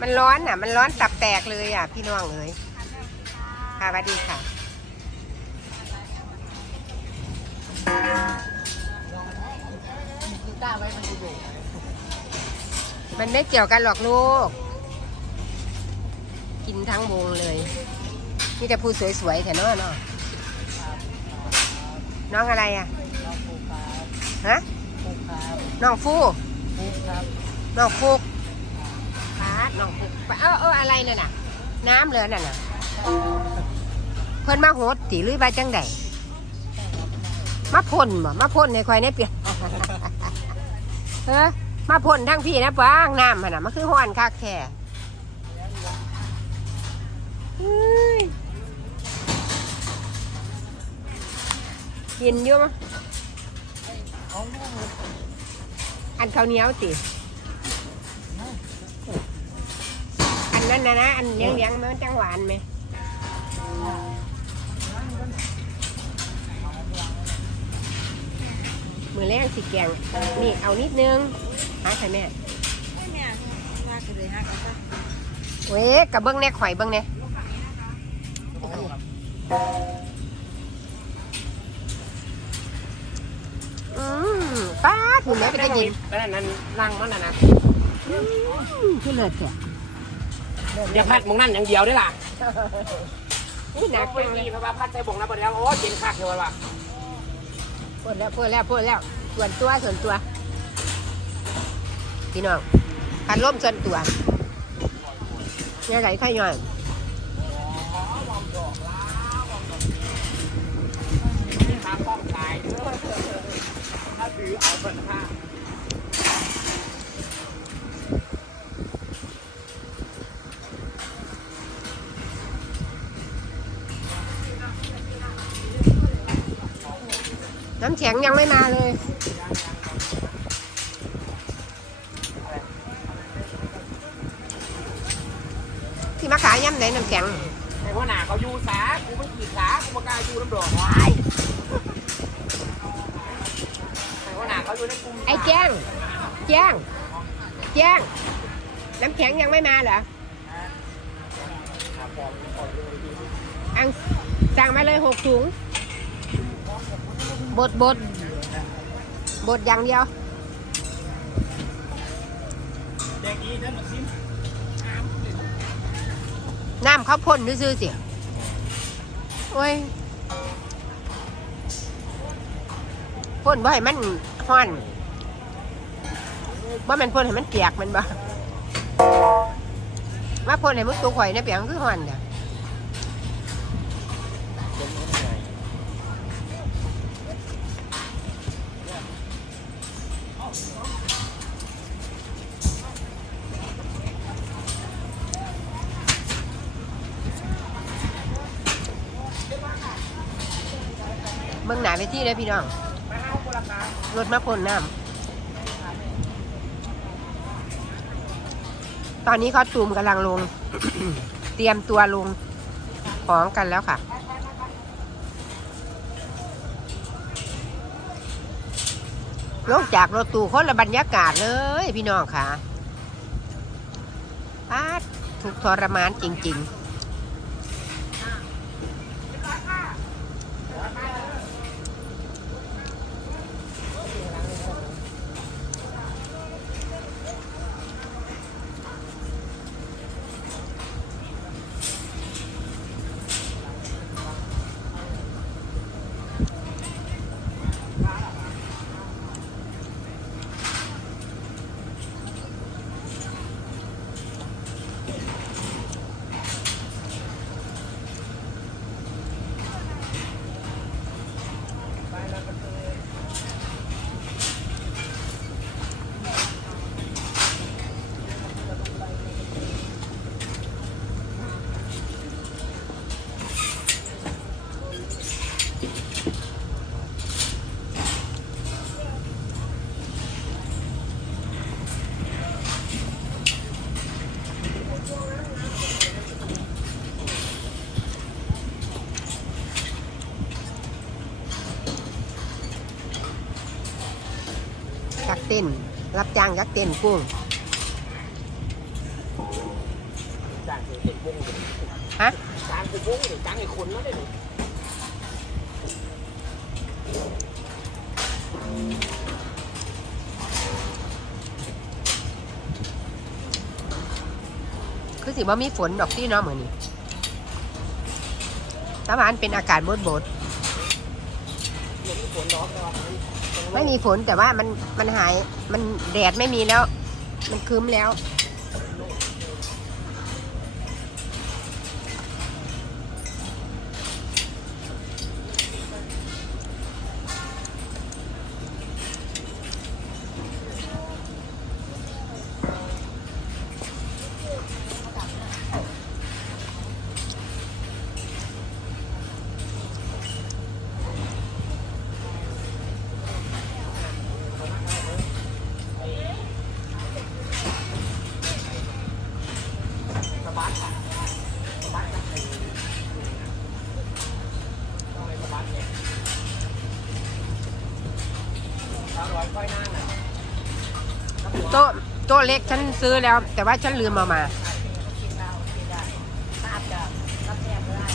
มันร้อนอะ มันร้อนตับแตกเลยอะ พี่น้องเอ้ยค่ะสวัสดีค่ะกีตาร์ไว้มันจะอยู่มันไม่เกี่ยวกันหรอกลูก กินทั้งวงเลยนี่แต่พูดสวยๆแต่เนาะเนาะน้องอะไรอะน้องฟูครับฮะฟูครับน้องฟูฟูครับน้องฟุกปา ดน้องฟุกเอาเอออะไรนั่นน่ะ น้ำเลยนั่นน่ะ เพิ่นมาโหดตีหรือใบจังใดมาพ่นบ่มาพ่นในควายในเปียกเออมาพ่นทั้งพี่นะป้างน้ำขนน่ะมันคือห้อนคักแค่กินอยู่มั้ยของอันข้าวเหนียวติ นนั้นนะนะอันเลี้ยงเลี้ยงๆมันจังหวานไหมมือแรกสิแกงนี่เอานิดนึงหาใส่แม่ไม่แม่ว่าคือเลยฮะกันซะเว้ยกับเบิ้งแน่ข่อยเบิ้งแน่อืมป้าถึงแม้เป็นจะยินนั่นนั่นลังมันน่ะนะขึ้นเลยแก เดี๋ยวพัดมงนั่นอย่างเดียวได้ล่ะนี่หนักไปจังเลยมีเพราะว่าพัดใส่บงแล้วบ่แล้วโอ้เจ็นคักเดียวว่ะพูดแล้วพูดแล้วพูดแล้วส่วนตัวส่วนตัว พี่น้องพันล่มส่วนตัวเนี่ยไหลข้าย่อยนี่มาป้องตายเด้อถ้าถือเอาเป็นผ้า น้ำแข็งยังไม่มาเลย ที่มาขายย่ำไหนน้ำแข็งไอ้หัวหน้าเขาอยู่สากูไม่ขี่ขากูไม่กล้าอยู่น้ำดอกไว้ไอ้หัวหน้าเขาอยู่ในกลุ่มไอ้แจ้งแจ้งแจ้งน้ำแข็งยังไม่มาเหรออังสั่งมาเลยหกถุง บดบดบดอย่างเดียวน้ำเขาพ่นซื่อสิโอ้ยพ่นบ่ให้มันห้อนบ่แมันพ่นให้มันเปียกมันบ่มาพ่นให้มันตัวข่อยในเปียกคือห้อนเด้อ เบิ่งหนาไปที่เลยพี่น้องมาเอาคนะขารถมาพ่นน้ำตอนนี้เขาตูมกำลังลง เตรียมตัวลงของกันแล้วค่ะลงจากรถตู้คนละบรรยากาศเลยพี่น้องค่ะอาดทุกทรมานจริง ๆ ยักเต้น รับจ้างยักเต้นกุ้งจางเห็นวงเลยฮะจางคือวงเลยจางไอ้คนแล้วได้เลยคือสิว่ามีฝนดอกที่เนาะเหมือนนี้ถ้ามันเป็นอากาศบดบดเหมือนฝนร้อนแล้วๆ ไม่มีฝนแต่ว่ามันมันหายมันแดดไม่มีแล้ว มันคืมแล้ว โต๊ะเล็กฉันซื้อแล้ว แต่ว่าฉันลืมเอามาทราบจ้ะรับแจ้งได้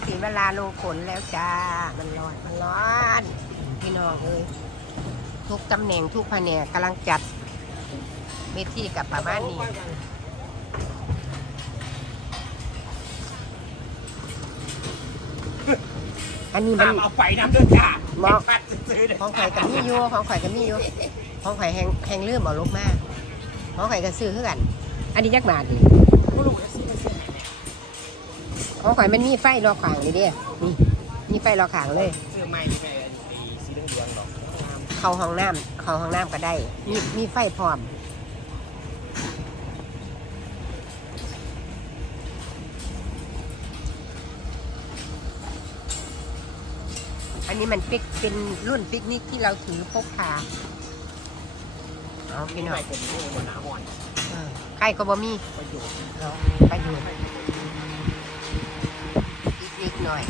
ตอนนี้ถึงเวลาลงขนแล้วจ้า มันร้อนมันร้อนพี่น้องเอ้ยทุกตำแหน่งทุกแผนกกำลังจัดเวทีกับประมาณนี้อันนี้มันตามเอาไปน้ำเดือดจ้าหมอปัดซื้อเลยของข่อยกับมีอยู่ของข่อยกับมีอยู่ของข่อยแหงแหงเลื่อมเอาลกมากของข่อยก็ซื้อคือกัน อันนี้ยักบาทนี่ ผู้ลูกจะซื้อมาซื้อ ของข่อยมันมีไฟรอขางนี่เด้นี่มีไฟรอขางเลยซื้อใหม่ที่แม่สีสีเหลืองๆหรอกงามเข้าห้องน้ำเข้าห้องน้ำก็ได้ มีมีไฟพร้อมอันนี้มันปิกเป็นรุ่นปิกนิกที่เราถือพกพาเอาพี่น้องใหม่ผมนี่บนหนาอ่อนเออใครก็บ่มีประโยชน์เอาไปดูปิ กนิกหน่อย